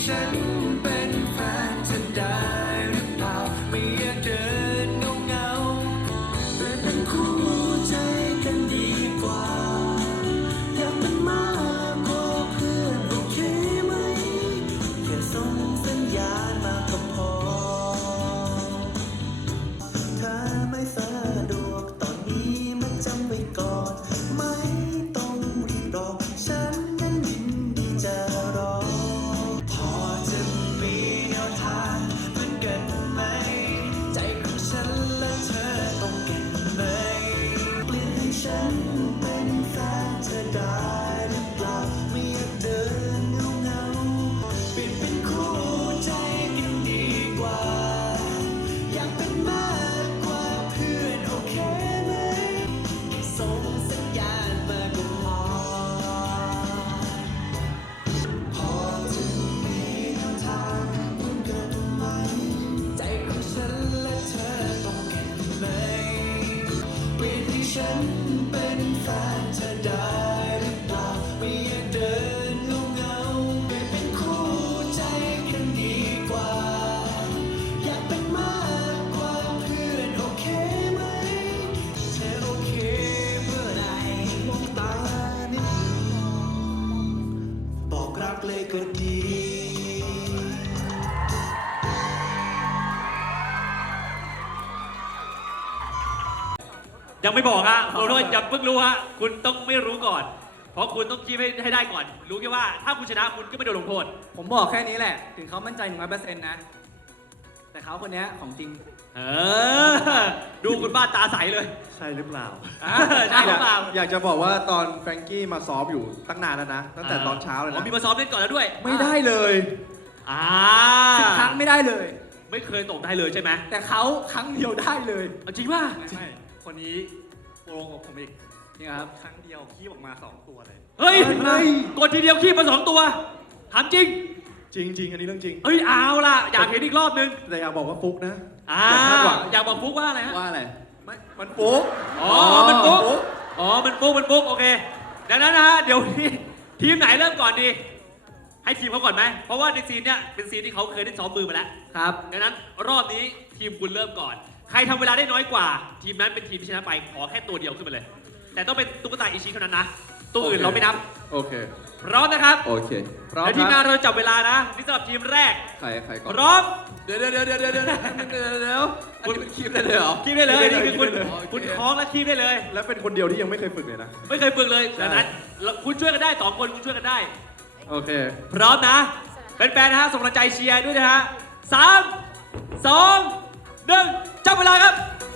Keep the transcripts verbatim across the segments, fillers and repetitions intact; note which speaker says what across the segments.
Speaker 1: ฉันเป็นแฟนเธอได้หรือเปล่าไม่อยากเดินเงาเงาแต่เป็นคู่ใจกันดีกว่าอยากเป็นมากกว่าเพื่อนโอเคไหมแค่ส่งสัญญาณมาก็พอถ้าไม่สะดวกตอนนี้มันจำไว้ก่อนไม่ต้องรีบรอฉันนั้นยินดีจะรอพอจะมีแนวทางเหมือนกันไหมใจของฉันและเธอต้องเก็บไหมเปลี่ยนให้ฉันเป็นแฟนเธอได้หรือเปล่าไม่อยากเดินเงาเงาเปลี่ยนเป็นคู่ใจกันดีกว่าอยากเป็นมากกว่าเพื่อนโอเคไหมส่งสัญญาณมาก็พอพอจะมีแนวทางเหมือนกันไหมใจของฉันและเธอต้องเก็บไหมเปลี่ยนให้ฉันเป็นแฟนเธอได้หรือเปล่าไม่อยากเดินเงาเงาเปลี่ยนเป็นคู่ใจกันดีกว่าอยากเป็นมากกว่าเพื่อนโอเคไหมเธอโอเคเมื่อไหร่มองตานิดนึงบอกรักเลยก็ดี
Speaker 2: ยังไม่บอกฮะขอโทษอย่าเพิ่งรู้ฮะคุณต้องไม่รู้ก่อน เพราะคุณต้องคิดให้ให้ได้ก่อน รู้แค่ว่าถ้าคุณชนะคุณก็ไม่โดนลงโทษ
Speaker 3: ผมบอกแค่นี้แหละ ถึงเขามั่นใจหนึ่งร้อยเปอร์เซ็นต์นะ แต่เขาคนนี้ของจริง
Speaker 2: เออ ดูคุณบ้านตาใสเลย
Speaker 4: ใช่หรือเปล่า
Speaker 2: อ่าใช่หรือเปล่า
Speaker 4: อยากจะบอกว่าตอนแฟรงกี้มาซ้อมอยู่ตั้งนานแล้วนะ ตั้งแต่ตอนเช้าเลย
Speaker 2: อ๋อ
Speaker 4: นะ
Speaker 2: มีมาซ้อมเล่นก่อนแล้วด้วย
Speaker 4: ไม่ได้เลย
Speaker 2: อ่า
Speaker 3: สิบครั้งไม่ได้เลย
Speaker 2: ไม่เคยตกได้เลยใช่ไหม
Speaker 3: แต่เขาครั้งเดียวได้เลย
Speaker 2: เอาจริงป่ะ
Speaker 5: ไม่ใช่คนนี้โกงกับผมอีก
Speaker 3: นี่ครับ
Speaker 5: ครั้งเดียวขี้ออกมาสองตัวเลย
Speaker 2: เฮ้ย
Speaker 4: เฮ้ย
Speaker 2: กดทีเดียวขี้มาสองตัวถามจริง
Speaker 4: จริงจริงๆ อันนี้เรื่องจริง
Speaker 2: เฮ้ยเอาล่ะอยากเห็นอีกรอบนึง
Speaker 4: แต่อยากบอกว่าฟุกนะ
Speaker 2: อ่า
Speaker 4: อย่าคาดหวัง
Speaker 2: อยากบอกฟุกว่าอะไรฮะ
Speaker 4: ว่าอะไรไม่มันฟุก
Speaker 2: อ๋อ มันปุ๊ก อ๋อ มันปุ๊ก มันปุ๊ก โอเค ดังนั้นนะฮะ เดี๋ยวนี้ทีมไหนเริ่มก่อนดี ให้ทีมเขาก่อนไหม เพราะว่าในซีนเนี้ยเป็นซีนที่เขาเคยได้ซ้อมมือมาแล้ว
Speaker 3: ครับ
Speaker 2: ดังนั้นรอบนี้ทีมคุณเริ่มก่อน ใครทำเวลาได้น้อยกว่า ทีมนั้นเป็นทีมที่ชนะไป ขอแค่ตัวเดียวขึ้นมาเลย แต่ต้องเป็นตุ๊กตาอิชิเท่านั้นนะ ตัวอื่นเราไม่นับ
Speaker 4: โอเค
Speaker 2: พร้อมนะครับ
Speaker 4: โอเคพร้อม
Speaker 2: แล้วทีมงานเราจับเวลานะ นี่สำหรับทีมแรก
Speaker 4: ใครใครก่อน
Speaker 2: พร้อม
Speaker 4: เดี๋ยวเดี๋ยวเดี๋ยวเดี๋ยวเดี๋ยวเดี๋ยวเดี๋ยวเดี๋ยวคุณเป็นคีบได้เลยเหรอ
Speaker 2: คีบได้เลยนี่คือคุณ
Speaker 4: ได้เลย
Speaker 2: คุณคล้องและคีบได้เลย
Speaker 4: แล้วเป็นคนเดียวที่ยังไม่เคยฝึกเลยนะ
Speaker 2: ไม่เคยฝึกเลย ดังนั้นเราคุณช่วยกันได้สองคนคุณช่วยกันได้
Speaker 4: โอเค
Speaker 2: พร้อมนะเป็นแฟนๆนะฮะส่งกำลังใจเชียร์ด้วยนะฮะสามสองหนึ่งจับเวลาครับ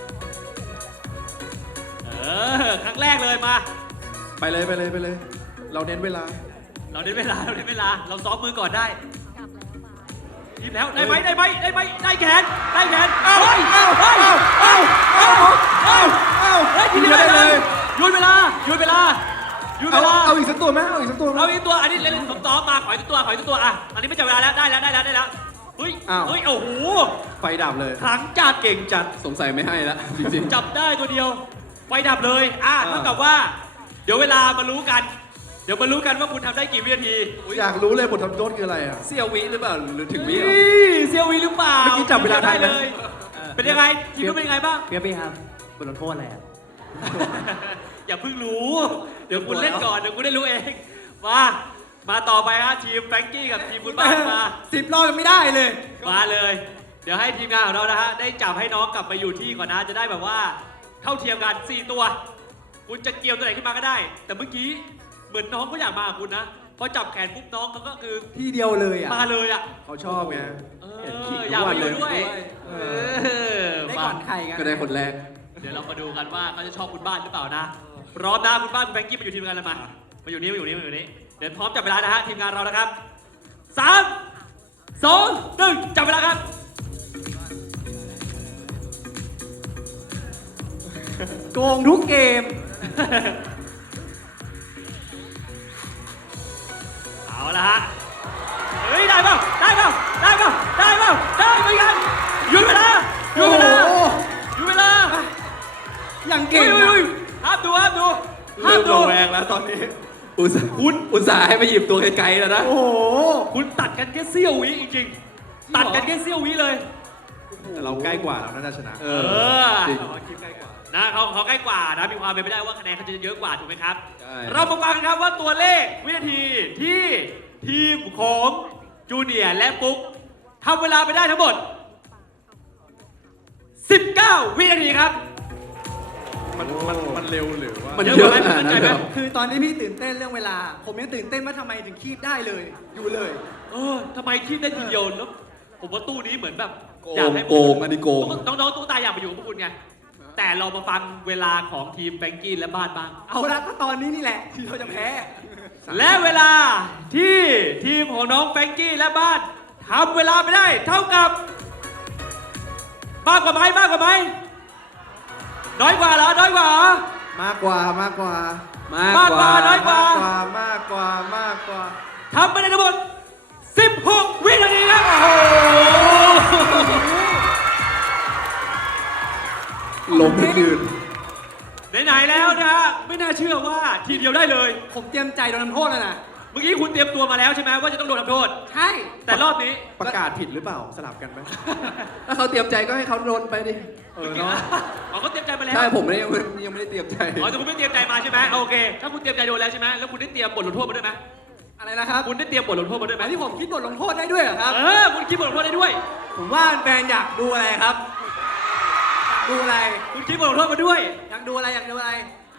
Speaker 2: เออ ครั้งแรกเลยมา
Speaker 4: ไปเลยไปเลยไปเลย เราเน้นเวลา
Speaker 2: เราเน้นเวลา เราเน้นเวลา เราซ้อมมือก่อนได้ทีมแล้ว ได้ไหมได้ไหมได้ไหมได้แขน ได้แขน เอ้าเอ้าเอ้าเอ้าเอ้าเอ้าเอ้าได้ทีเดียวได้เลยหยุดเวลาหยุดเวลาหยุดเว
Speaker 4: เอา
Speaker 2: ลา
Speaker 4: เอาอีกสักตัวไหมเอาอีกสักตัวไหม
Speaker 2: เอาอีกตัว อันนี้เล่นๆซ้อมๆมา ขออีกตัว ขออีกตัว อ่ะ อันนี้ไม่จับเวลาแล้ว ได้แล้ว ได้แล้ว ได้แล้ว เฮ้ย
Speaker 4: อ้าว
Speaker 2: เฮ้ย โอ้โห
Speaker 4: ไฟดับเลย
Speaker 2: ครั้งจัด
Speaker 4: เก่งจัดสงสัยไม่ให้แล้วจริง
Speaker 2: จับได้ตัวเดียว ไฟดับเลย อ่ะ
Speaker 4: อ่า
Speaker 2: เท่ากับว่า เดี๋ยวเวลามารู้กัน เดี๋ยวมารู้กันว่าคุณทำได้กี่วินาที
Speaker 4: ๆอยากรู้เลยบททำโทษคืออะไรอ่ะเสี้ยววิหรือเปล่าหรือถึงวิเหรอ
Speaker 2: เซียววีหรือเปล่า
Speaker 4: เมื่อกี้จับเวลาได้
Speaker 2: ได้
Speaker 4: ไหม
Speaker 2: เลย เป็นยังไง ทีมนู้นเป็นยังไงบ้าง
Speaker 3: เปียปี้ครับบทลงโทษอะไรครับ
Speaker 2: อย่าเพิ่งรู้ เดี๋ยวคุณเล่นก่อน เดี๋ยวคุณได้รู้เอง มา มาต่อไปฮะทีมแฟรงกี้กับทีมคุณบ้านมา
Speaker 3: สิบรอบยังไม่ได้เลย
Speaker 2: มาเลย เดี๋ยวให้ทีมงานของเรานะฮะ ได้จับให้น้องกลับไปอยู่ที่ก่อนนะ จะได้แบบว่าเท่าเทียมกันสี่ตัว คุณจะเกี่ยวตัวไหนขึ้นมาก็ได้ แต่เมื่อกี้เหมือนน้องก็อยากมากับคุณนะ พอจับแขนปุ๊บน้องเขาก็คือ
Speaker 3: ที่เดียวเลยอ่ะ
Speaker 2: มาเลยอ่ะ
Speaker 4: เขาชอบไง
Speaker 2: เอ
Speaker 4: เห็นขิง
Speaker 2: อ
Speaker 4: ทุ
Speaker 2: อยาก
Speaker 4: กวั
Speaker 2: ไป
Speaker 4: น
Speaker 2: อ
Speaker 4: เล
Speaker 2: ยู่
Speaker 4: ย
Speaker 2: ด้วย
Speaker 4: เอ
Speaker 2: เอ
Speaker 4: อ
Speaker 2: อ
Speaker 3: ได้
Speaker 2: มา
Speaker 3: ก่อนใครกัน
Speaker 4: ก็ได้คนแรก
Speaker 2: เดี๋ยวเรามาดูกันว่าเขาจะชอบคุณบ้านหรือเปล่านะ พร้อมนะคุณบ้านคุณแบงกี้มาอยู่ทีมงานแล้วมา มาอยู่นี้มาอยู่นี้มาอยู่นี้ เดี๋ยวพร้อมจับเวลานะฮะทีมงานเรานะครับสามสองหนึ่งจับเวลาครับ
Speaker 3: โกงทุกเกม
Speaker 2: เอาละฮะ เฮ้ยได้เปล่าได้เปล่าได้เปล่าได้เปล่าได้ไหมกันหยุดเวลาหยุดเวลา
Speaker 3: โอ้โห
Speaker 2: หยุดเวลา
Speaker 3: อย่าง
Speaker 2: อุ้
Speaker 3: เก่
Speaker 2: ย
Speaker 3: ง
Speaker 2: อุ้ย
Speaker 3: อะ
Speaker 2: อุ้ยห้ามดูห้ามดูห้า
Speaker 4: เริ่
Speaker 2: ม
Speaker 4: ม
Speaker 2: ดู
Speaker 4: ระแวงแล้วตอนนี้
Speaker 6: อุตส่าห์
Speaker 2: คุณ
Speaker 6: อุตส่าห์ให้ไปหยิบตัวไกลๆแล้วนะ
Speaker 3: โอ้โห
Speaker 2: คุณตัดกันแค่เสี้ยววิจริงๆ ตัดกันแค่เสี้ยววิเลย
Speaker 4: แต่เราใกล้กว่าเราน่าจะชนะ
Speaker 6: เอ
Speaker 2: เอ
Speaker 6: อ
Speaker 2: อ
Speaker 6: จริง
Speaker 5: คิดใกล้กว่า
Speaker 2: นะเขาเขาใกล้กว่านะ มีความเป็นไปได้ว่าคะแนนเขาจะเยอะกว่าถูกไหมครับ
Speaker 6: ใช่
Speaker 2: เรามาฟังกันครับว่าตัวเลขวินาทีที่ทีมของจูเนียร์และปุ๊กทำเวลาไปได้ทั้งหมด สิบเก้า วินาทีครับ
Speaker 4: มันมันมันเร็วหรือว่า
Speaker 6: มัน
Speaker 2: เยอะ
Speaker 6: เยอะ
Speaker 2: กว่าไหม
Speaker 6: ขนาดนั้น
Speaker 2: มั่นใจไหม
Speaker 6: เหรอ
Speaker 3: คือตอนนี้พี่ตื่นเต้นเรื่องเวลา ผมยังตื่นเต้นว่าทำไมถึงคีบได้เลย อยู่เลย
Speaker 2: เออทำไมคีบได้ทีเดียวแล้วผมว่าตู้นี้เหมือนแบบ
Speaker 6: โก
Speaker 2: อยาก
Speaker 6: ง
Speaker 2: ให้
Speaker 6: โกงอันนี้โกง
Speaker 2: น้องๆตู้ตาอยากไปอยู่กับพวกคุณไง แต่เรามาฟังเวลาของทีมแบงกี้และบ้านบ้าง
Speaker 3: เอาละก็ตอนนี้นี่แหละที่เราจะแพ้
Speaker 2: และเวลาที่ทีมของน้องแฟรงกี้และบ้านทำเวลาไปได้ เท่ากับมากกว่าไหมมากกว่าไหมน้อยกว่าเหรอน้อยกว่าเหรอ
Speaker 4: มากกว่ามากกว่า
Speaker 6: มาก
Speaker 2: มาก
Speaker 6: ก
Speaker 2: กว่า
Speaker 6: ว่า
Speaker 2: น้อยกว่า
Speaker 4: มากกว่ามากกว่า
Speaker 2: ทำไปได้ทั้งหมดสิบหก วินาทีครับโอ้โห
Speaker 6: ล้มทั้งยืน
Speaker 2: ไหนๆแล้วนะฮะไม่น่าเชื่อว่าทีเดียวได้เลย
Speaker 3: ผมเตรียมใจโดนทำโทษแล้วนะ
Speaker 2: เมื่อกี้คุณเตรียมตัวมาแล้วใช่ไหมว่าจะต้องโดนทำโทษ
Speaker 3: ใช่
Speaker 2: แต่รอบนี้
Speaker 4: ประกาศผิดหรือเปล่าสลับกันไหม
Speaker 6: ถ้าเขาเตรียมใจก็ให้เขาโดนไปดิ
Speaker 4: เออเนาะ
Speaker 2: อ๋อเขาเตรียมใจมาแล้ว
Speaker 6: ใช่ผมไม่ได้ยังไม่ได้เตรียมใจ
Speaker 2: อ๋อแต่คุณไม่เตรียมใจมาใช่ไหมโอเค ถ้าคุณเตรียมใจโดนแล้วใช่ไหมแล้วคุณได้เตรียมบทลงโทษมาด้วยไหม
Speaker 3: อะไรนะครับ
Speaker 2: คุณได้เตรียมบทลงโทษมาด้วยไหม
Speaker 3: อันที่ผมคิดบทลงโทษได้ด้วยเหรอครับ
Speaker 2: เออคุณคิดบทลงโทษได้ด้วย
Speaker 3: ผมว่าแฟนอยากดูอะไรครับ อยากดูอะไร
Speaker 2: คุณคิดบทลงโทษมาด้วย
Speaker 3: อยากดูอะไร อยากดูอะไร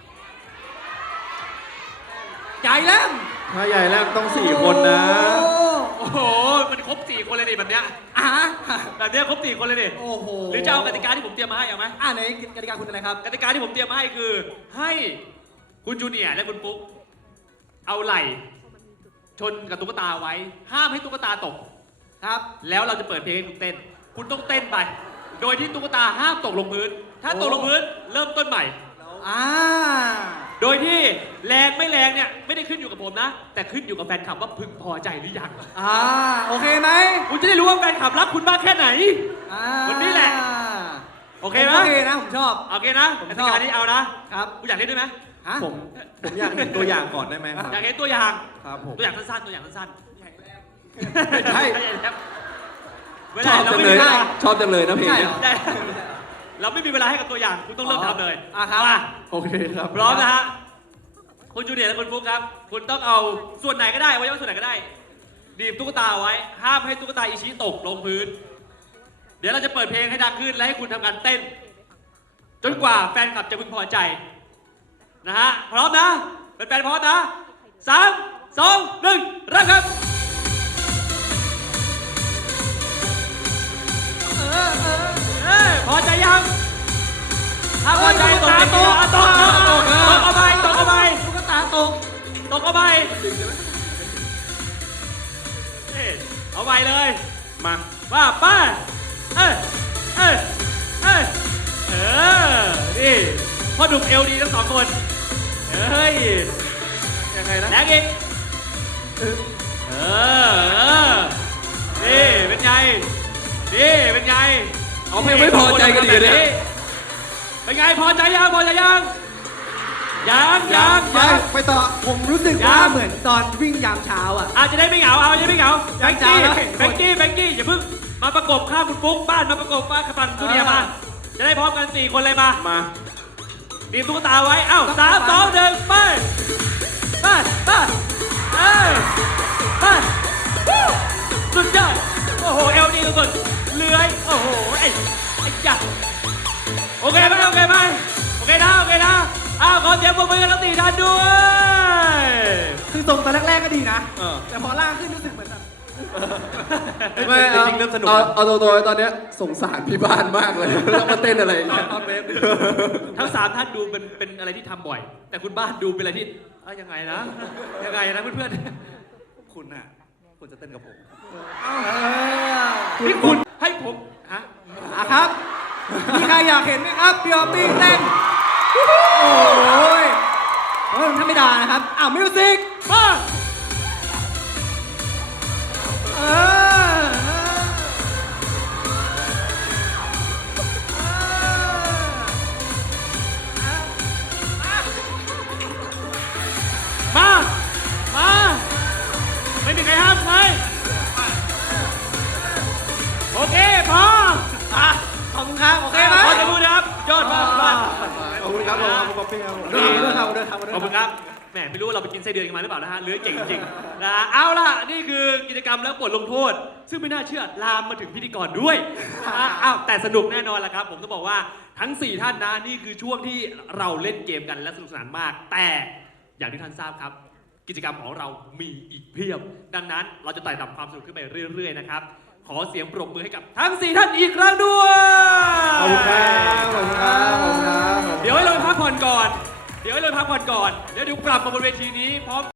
Speaker 3: ใหญ่แล้ว
Speaker 4: ถ้าใหญ่แล้วต้องสี่คนนะ
Speaker 2: โอ้โห มันครบสี่คนเลยนี่แบบเนี้ย
Speaker 3: อ่ะฮะ
Speaker 2: แบบเนี้ยครบสี่คนเลยนี่
Speaker 3: โอ้โห
Speaker 2: หรือจะเอากติกาที่ผมเตรียมมาให้เอาไหม
Speaker 3: อ่าในกติกาคุณอะไรครับ
Speaker 2: กติกาที่ผมเตรียมมาให้คือ ให้คุณจูเนียร์และคุณปุ๊กเอาไหล่ชนกับตุ๊กตาไว้ ห้ามให้ตุ๊กตาตก
Speaker 3: ครับ
Speaker 2: แล้วเราจะเปิดเพลงให้คุณเต้น คุณต้องเต้นไป โดยที่ตุ๊กตาห้ามตกลงพื้น ถ้าตกลงพื้นเริ่มต้นใหม่
Speaker 3: อ่า
Speaker 2: โดยที่แรงไม่แรงเนี่ยไม่ได้ขึ้นอยู่กับผมนะ แต่ขึ้นอยู่กับแฟนคลับว่าพึงพอใจหรือยัง
Speaker 3: อ่า โอเคไหม
Speaker 2: คุณจะได้รู้ว่าแฟนคลับรักคุณมากแค่ไหน
Speaker 3: อ่า
Speaker 2: วันนี้แหละ โอเคไหม
Speaker 3: โอเคนะ ผมชอบ
Speaker 2: โอเคนะ
Speaker 3: ผม
Speaker 2: ก
Speaker 3: ช
Speaker 2: ติ
Speaker 3: อบ
Speaker 2: กานี้เอานะครับ คุณอยากเล่นด้วยไหม
Speaker 3: ฮะ
Speaker 4: ผมผมอยากเห็นตัวอย่างก่อนได้ไหมครับ
Speaker 2: อยากเห็นตัวอย่าง
Speaker 4: ครับผม
Speaker 2: ตัวอย่างสั้นๆตัวอย่างสั้นๆ
Speaker 6: ไม่ใช่
Speaker 2: ไม่
Speaker 6: ช
Speaker 2: ได้
Speaker 6: อบ
Speaker 2: เรา
Speaker 6: จัง
Speaker 2: ไม่
Speaker 6: เล
Speaker 2: มี
Speaker 6: ย
Speaker 2: เว
Speaker 6: นะ
Speaker 2: ลา
Speaker 6: ชอบจังเลยนะเพลง
Speaker 3: ใช่
Speaker 6: เนี้
Speaker 3: เหร
Speaker 6: ย
Speaker 3: อ
Speaker 2: ได้เราไม่มีเวลาให้กับตัวอย่าง คุณต้องเริ่มทำเลย
Speaker 3: อ่ะครับ
Speaker 2: มา
Speaker 4: โอเคครับ
Speaker 2: พร้อมนะฮะ คุณจูเนียร์และคุณฟุ๊กครับ คุณต้องเอาส่วนไหนก็ได้ไว้ว่าส่วนไหนก็ได้ดีบตุ๊กตาไว้ ห้ามให้ตุ๊กตาอิชิตกลงพื้น เดี๋ยวเราจะเปิดเพลงให้ดังขึ้นและให้คุณทำการเต้น จนกว่าแฟนคลับจะพึงพอใจ นะฮะ พร้อมนะเป็นแฟนๆพร้อมนะสามสองหนึ่งเริ่มครับ เอ้ยพอใจยังถ้าพอใจตกตกตกตกตกเข้าไปตกเข้าไป
Speaker 3: ตุ๊กตาตก
Speaker 2: ตกเข้าไปเอ้ยเอาไปเลย
Speaker 4: มา
Speaker 2: ว่าไป้าเอ้ยเอ้ยเอ้ยเออ นี่พ่อหนุ่มเอลดีทั้งสองคน เฮ้ย
Speaker 4: ยังไงนะ
Speaker 2: แรงอีกเออ เออ นี่เป็นไง นี่เป็นไง
Speaker 6: เอาเพลงไม่พอใจกันอีกเหรอเนี่ย
Speaker 2: เป็นไงพอใจยังพอใจยังยังยัง
Speaker 4: ไป
Speaker 2: ยัง
Speaker 4: ไปต่อ
Speaker 3: ผมรู้สึกว่า
Speaker 2: ยัง
Speaker 3: เหมือนตอนวิ่งยามเช้าอ่ะ
Speaker 2: อาจจะได้ไม่เหงาเอาจะได้ไม่เหงาแบงกี้
Speaker 3: ยัง
Speaker 2: แบงกี้แบงกี้อย่าเพิ่งมาประกบข้างคุณปุ๊กบ้านมาประกบบ้านขับปังจูเนียร์มา จะได้พร้อมกันสี่คนเลยมา
Speaker 4: มา
Speaker 2: ตีมตุ๊กตาไว้เอ้าสามสองหนึ่งไปไปไปเอ้ยไปวู้สุดยอดโอ้โหเอลดีสุดๆเลื้อยโอ้โหไอ้ไอ้ยักษ์โอเคไหมโอเคไหมโอเคนะโอเคนะอ้าวขอเสียงปรบมือให้ทั้งสี่ท่านด้วย
Speaker 3: คือทรงตอนแรกๆก็ดีนะ
Speaker 4: เออ
Speaker 3: แต่พอล่างขึ้นรู้สึกเหมือนแบบ
Speaker 6: ไม่
Speaker 4: จ
Speaker 6: เอา
Speaker 4: ริงๆเริ่มสนุก
Speaker 6: เอาเอาตัวๆตอนเนี้ยสงสารพี่บ้านมากเลยต้องมาเต้นอะไรเนี่ย
Speaker 4: ตอนเวฟ
Speaker 2: ทั้งสามท่านดูเป็นเป็นอะไรที่ทำบ่อย แต่คุณบ้านดูเป็นอะไรที่เอ้ยยังไงนะยังไงนะเพื่อน
Speaker 5: คุณน่ะคุณจะเต้นกับผม
Speaker 2: ๆที่คุณให้ผมฮะ
Speaker 3: อ่ะครับ มีใครอยากเห็นไหมครับพี่ออปปี้เต้น โอ้ยโอ้ยมันธรรมดานะครับ อ้าวมิวสิก
Speaker 2: มา
Speaker 3: เออ
Speaker 2: มาไม่มีใครห้ามใครโอเคพออ่ะ
Speaker 3: ขอบคุณครับโอเคไหม
Speaker 2: ขอจะพูดนะครับยอดมากมาก
Speaker 4: ขอบคุณครับผมขอบคุณป๊อปปี้ครับผม
Speaker 3: เดินทางเดินทางเดินทาง
Speaker 2: ขอบคุณครับแหมไม่รู้ว่าเราไปกินไส้เดือนกันมาหรือเปล่านะฮะเลื้อยเก่งจริงๆนะฮะเอาล่ะนี่คือกิจกรรมและบทลงโทษ ซึ่งไม่น่าเชื่อลามมาถึงพิธีกรด้วยอ่ะอ้าวแต่สนุกแน่นอนแหละครับ ผมต้องบอกว่าทั้งสี่ท่านนะนี่คือช่วงที่เราเล่นเกมกันและสนุกสนานมาก แต่อย่างที่ท่านทราบครับ กิจกรรมของเรามีอีกเพียบ ดังนั้นเราจะไต่ระดับความสนุกขึ้นไปเรื่อยๆนะครับขอเสียงปรบมือให้กับทั้งสี่ท่านอีกครั้งด้วย
Speaker 4: ขอบคุณครับขอบคุณครับขอบคุณครับ
Speaker 2: เดี๋ยวให้เราไปพักผ่อนก่อน เดี๋ยวให้เราไปพักผ่อนก่อน แล้วเดี๋ยวกลับมาบนเวทีนี้พร้อม